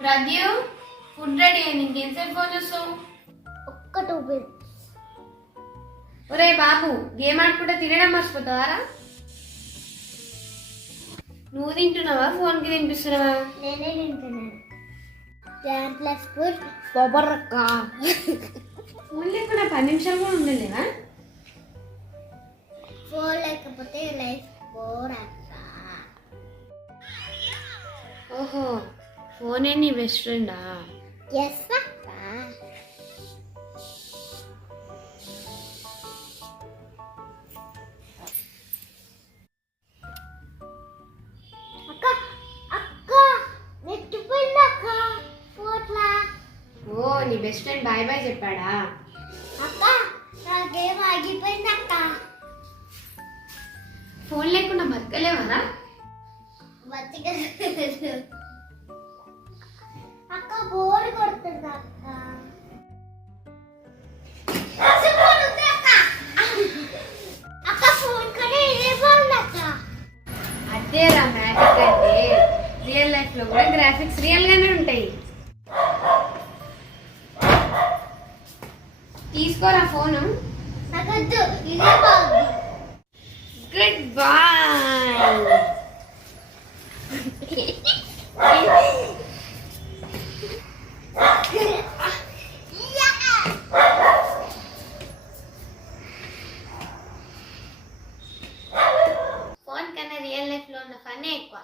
ప్రద్యు food ready అయింది. ఇంకెంతసేపు phone చూస్తావు? ఒక్క 2 minutes. ఒరే బాబు, గేమ్ ఆడుకుంటే తినడం మర్చిపోతావారా? నువ్వు తింటున్నావా, ఫోన్కి తినిపిస్తున్నావా? నేనే తింటున్నాను. జామ్ ప్లస్ ఫుడ్ కొబ్బరక్క. ఫోన్ లేకుండా 10 నిమిషాలు కూడా ఉండలేవా? ఫోన్ లేకపోతే లైఫ్ బోర్ అక్క. ఓహో, ఫోనే నీ బెస్ట్ ఫ్రెండా? ఎస్ అక్క. అక్క అక్క నెట్టిపోయింది అక్క ఫోట్లా. ఓ, నీ బెస్ట్ ఫ్రెండ్ బాయ్ బాయ్ చెప్పాడా? అక్క నా గేమ్ ఆగిపోయింది అక్క. ఫోన్ లేకుండా బతకలేవరా? బతిక అక్క బోర్ కొడుతుంది అక్క. అక్క ఫోన్ కనే ఇదే బాగుంది అక్క. అదేరా మ్యాజిక్ అంటే. రియల్ లైఫ్ లో కూడా గ్రాఫిక్స్ రియల్ గానే ఉంటాయి. తీసుకోరా ఫోను. నాకొద్దు, ఇదే బాగుంది. Good boy. ఫోన్ కన్నా రియల్ లైఫ్ లో ఉన్న ఫన్ ఎక్కువ.